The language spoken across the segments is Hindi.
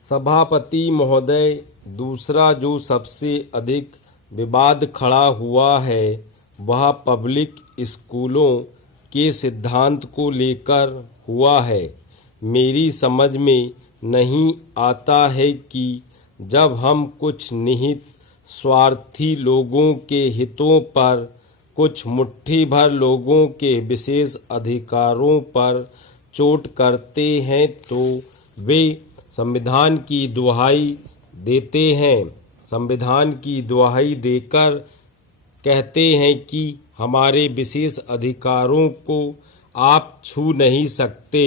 सभापति महोदय, दूसरा जो सबसे अधिक विवाद खड़ा हुआ है वह पब्लिक स्कूलों के सिद्धांत को लेकर हुआ है। मेरी समझ में नहीं आता है कि जब हम कुछ निहित स्वार्थी लोगों के हितों पर, कुछ मुट्ठी भर लोगों के विशेष अधिकारों पर चोट करते हैं तो वे संविधान की दुहाई देते हैं। संविधान की दुहाई देकर कहते हैं कि हमारे विशेष अधिकारों को आप छू नहीं सकते।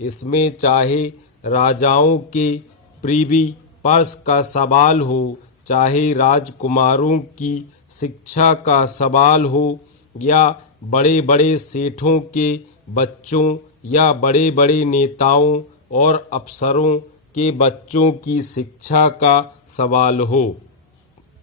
इसमें चाहे राजाओं के प्रिवी पर्स का सवाल हो, चाहे राजकुमारों की शिक्षा का सवाल हो, या बड़े बड़े सेठों के बच्चों या बड़े बड़े नेताओं और अफसरों के बच्चों की शिक्षा का सवाल हो।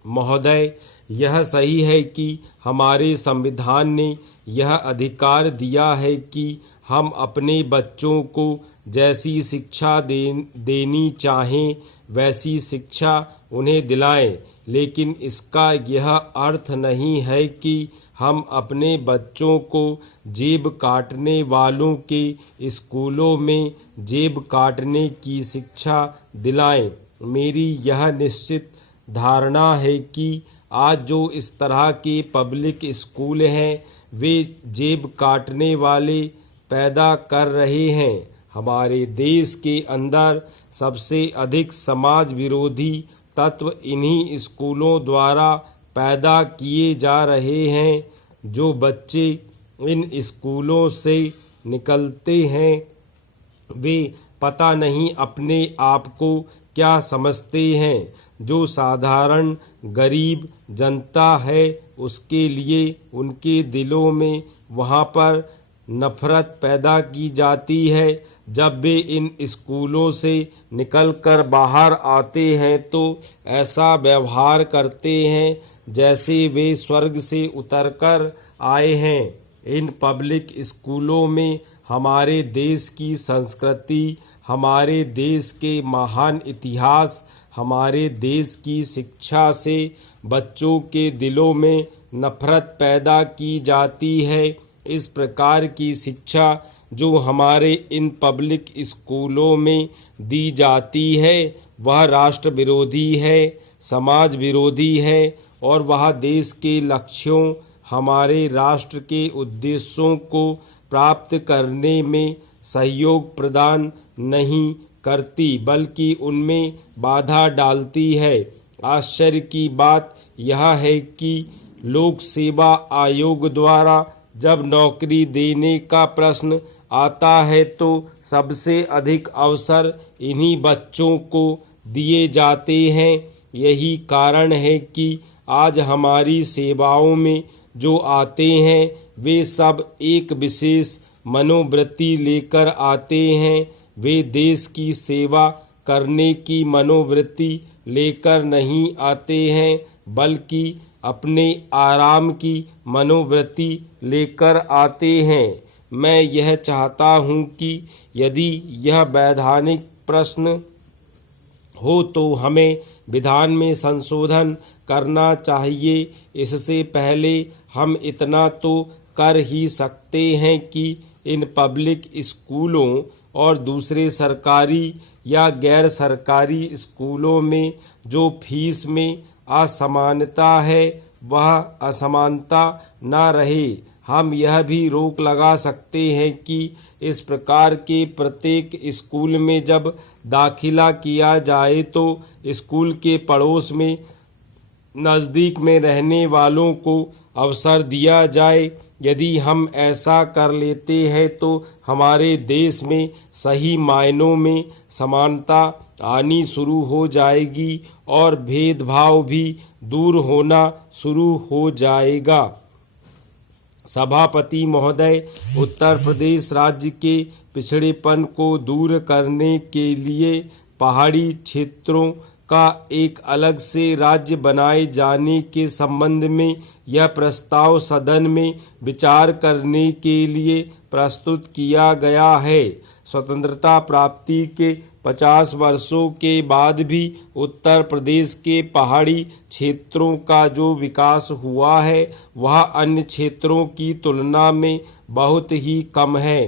महोदय, यह सही है कि हमारे संविधान ने यह अधिकार दिया है कि हम अपने बच्चों को जैसी शिक्षा देनी चाहें वैसी शिक्षा उन्हें दिलाएं, लेकिन इसका यह अर्थ नहीं है कि हम अपने बच्चों को जेब काटने वालों के स्कूलों में जेब काटने की शिक्षा दिलाएं। मेरी यह निश्चित धारणा है कि आज जो इस तरह के पब्लिक स्कूल हैं वे जेब काटने वाले पैदा कर रहे हैं। हमारे देश के अंदर सबसे अधिक समाज विरोधी तत्व इन्हीं स्कूलों द्वारा पैदा किए जा रहे हैं। जो बच्चे इन स्कूलों से निकलते हैं वे पता नहीं अपने आप को क्या समझते हैं। जो साधारण गरीब जनता है उसके लिए उनके दिलों में वहाँ पर नफ़रत पैदा की जाती है। जब वे इन स्कूलों से निकलकर बाहर आते हैं तो ऐसा व्यवहार करते हैं जैसे वे स्वर्ग से उतरकर आए हैं। इन पब्लिक स्कूलों में हमारे देश की संस्कृति, हमारे देश के महान इतिहास, हमारे देश की शिक्षा से बच्चों के दिलों में नफ़रत पैदा की जाती है। इस प्रकार की शिक्षा जो हमारे इन पब्लिक स्कूलों में दी जाती है वह राष्ट्र विरोधी है, समाज विरोधी है और वह देश के लक्ष्यों, हमारे राष्ट्र के उद्देश्यों को प्राप्त करने में सहयोग प्रदान नहीं करती बल्कि उनमें बाधा डालती है। आश्चर्य की बात यह है कि लोक सेवा आयोग द्वारा जब नौकरी देने का प्रश्न आता है तो सबसे अधिक अवसर इन्हीं बच्चों को दिए जाते हैं। यही कारण है कि आज हमारी सेवाओं में जो आते हैं वे सब एक विशेष मनोवृत्ति लेकर आते हैं। वे देश की सेवा करने की मनोवृत्ति लेकर नहीं आते हैं बल्कि अपने आराम की मनोवृत्ति लेकर आते हैं। मैं यह चाहता हूँ कि यदि यह वैधानिक प्रश्न हो तो हमें विधान में संशोधन करना चाहिए। इससे पहले हम इतना तो कर ही सकते हैं कि इन पब्लिक स्कूलों और दूसरे सरकारी या गैर सरकारी स्कूलों में जो फीस में असमानता है वह असमानता न रहे। हम यह भी रोक लगा सकते हैं कि इस प्रकार के प्रत्येक स्कूल में जब दाखिला किया जाए तो स्कूल के पड़ोस में नज़दीक में रहने वालों को अवसर दिया जाए। यदि हम ऐसा कर लेते हैं तो हमारे देश में सही मायनों में समानता आनी शुरू हो जाएगी और भेदभाव भी दूर होना शुरू हो जाएगा। सभापति महोदय, उत्तर प्रदेश राज्य के पिछड़ेपन को दूर करने के लिए पहाड़ी क्षेत्रों का एक अलग से राज्य बनाए जाने के संबंध में यह प्रस्ताव सदन में विचार करने के लिए प्रस्तुत किया गया है। स्वतंत्रता प्राप्ति के 50 वर्षों के बाद भी उत्तर प्रदेश के पहाड़ी क्षेत्रों का जो विकास हुआ है वह अन्य क्षेत्रों की तुलना में बहुत ही कम है।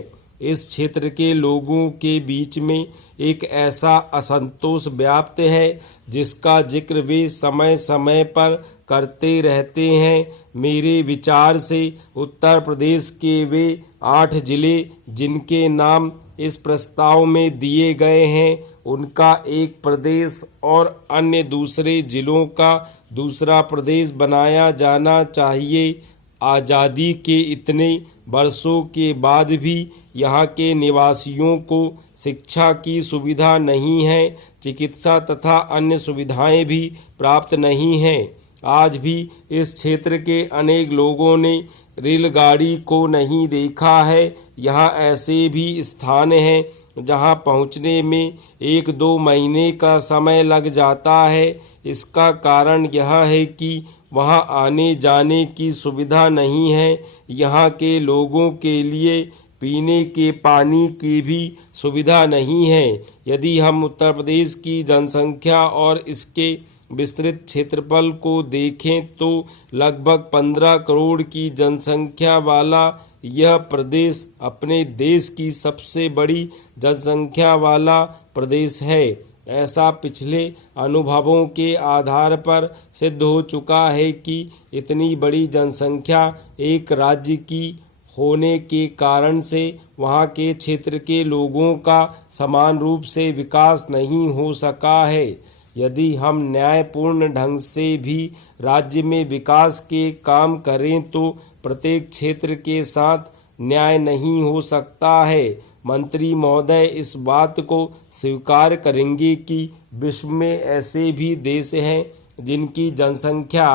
इस क्षेत्र के लोगों के बीच में एक ऐसा असंतोष व्याप्त है जिसका जिक्र वे समय समय पर करते रहते हैं। मेरे विचार से उत्तर प्रदेश के वे 8 जिले जिनके नाम इस प्रस्ताव में दिए गए हैं उनका एक प्रदेश और अन्य दूसरे जिलों का दूसरा प्रदेश बनाया जाना चाहिए। आज़ादी के इतने वर्षों के बाद भी यहाँ के निवासियों को शिक्षा की सुविधा नहीं है, चिकित्सा तथा अन्य सुविधाएं भी प्राप्त नहीं हैं। आज भी इस क्षेत्र के अनेक लोगों ने रेलगाड़ी को नहीं देखा है। यहाँ ऐसे भी स्थान हैं जहाँ पहुँचने में 1-2 महीने का समय लग जाता है। इसका कारण यह है कि वहाँ आने जाने की सुविधा नहीं है। यहाँ के लोगों के लिए पीने के पानी की भी सुविधा नहीं है। यदि हम उत्तर प्रदेश की जनसंख्या और इसके विस्तृत क्षेत्रफल को देखें तो लगभग 15 करोड़ की जनसंख्या वाला यह प्रदेश अपने देश की सबसे बड़ी जनसंख्या वाला प्रदेश है। ऐसा पिछले अनुभवों के आधार पर सिद्ध हो चुका है कि इतनी बड़ी जनसंख्या एक राज्य की होने के कारण से वहाँ के क्षेत्र के लोगों का समान रूप से विकास नहीं हो सका है। यदि हम न्यायपूर्ण ढंग से भी राज्य में विकास के काम करें तो प्रत्येक क्षेत्र के साथ न्याय नहीं हो सकता है। मंत्री महोदय इस बात को स्वीकार करेंगे कि विश्व में ऐसे भी देश हैं जिनकी जनसंख्या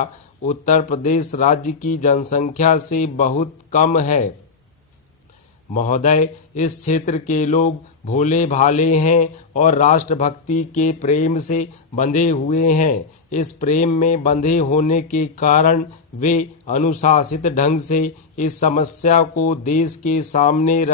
उत्तर प्रदेश राज्य की जनसंख्या से बहुत कम है। महोदय, इस क्षेत्र के लोग भोले भाले हैं और राष्ट्रभक्ति के प्रेम से बंधे हुए हैं। इस प्रेम में बंधे होने के कारण वे अनुशासित ढंग से इस समस्या को देश के सामने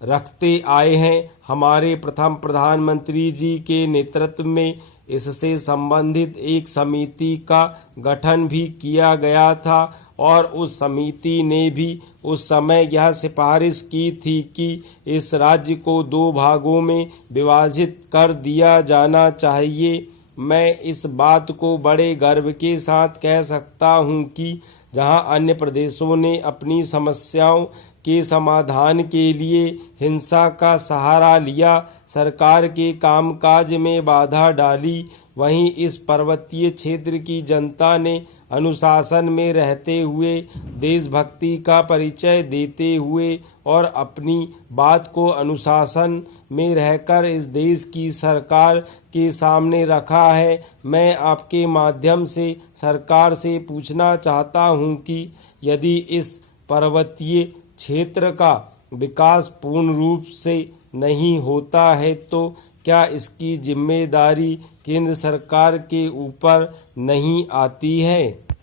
रखते आए हैं। हमारे प्रथम प्रधानमंत्री जी के नेतृत्व में इससे संबंधित एक समिति का गठन भी किया गया था और उस समिति ने भी उस समय यह सिफारिश की थी कि इस राज्य को 2 भागों में विभाजित कर दिया जाना चाहिए। मैं इस बात को बड़े गर्व के साथ कह सकता हूँ कि जहाँ अन्य प्रदेशों ने अपनी समस्याओं के समाधान के लिए हिंसा का सहारा लिया, सरकार के कामकाज में बाधा डाली, वहीं इस पर्वतीय क्षेत्र की जनता ने अनुशासन में रहते हुए देशभक्ति का परिचय देते हुए और अपनी बात को अनुशासन में रहकर इस देश की सरकार के सामने रखा है। मैं आपके माध्यम से सरकार से पूछना चाहता हूं कि यदि इस पर्वतीय क्षेत्र का विकास पूर्ण रूप से नहीं होता है तो क्या इसकी जिम्मेदारी केंद्र सरकार के ऊपर नहीं आती है?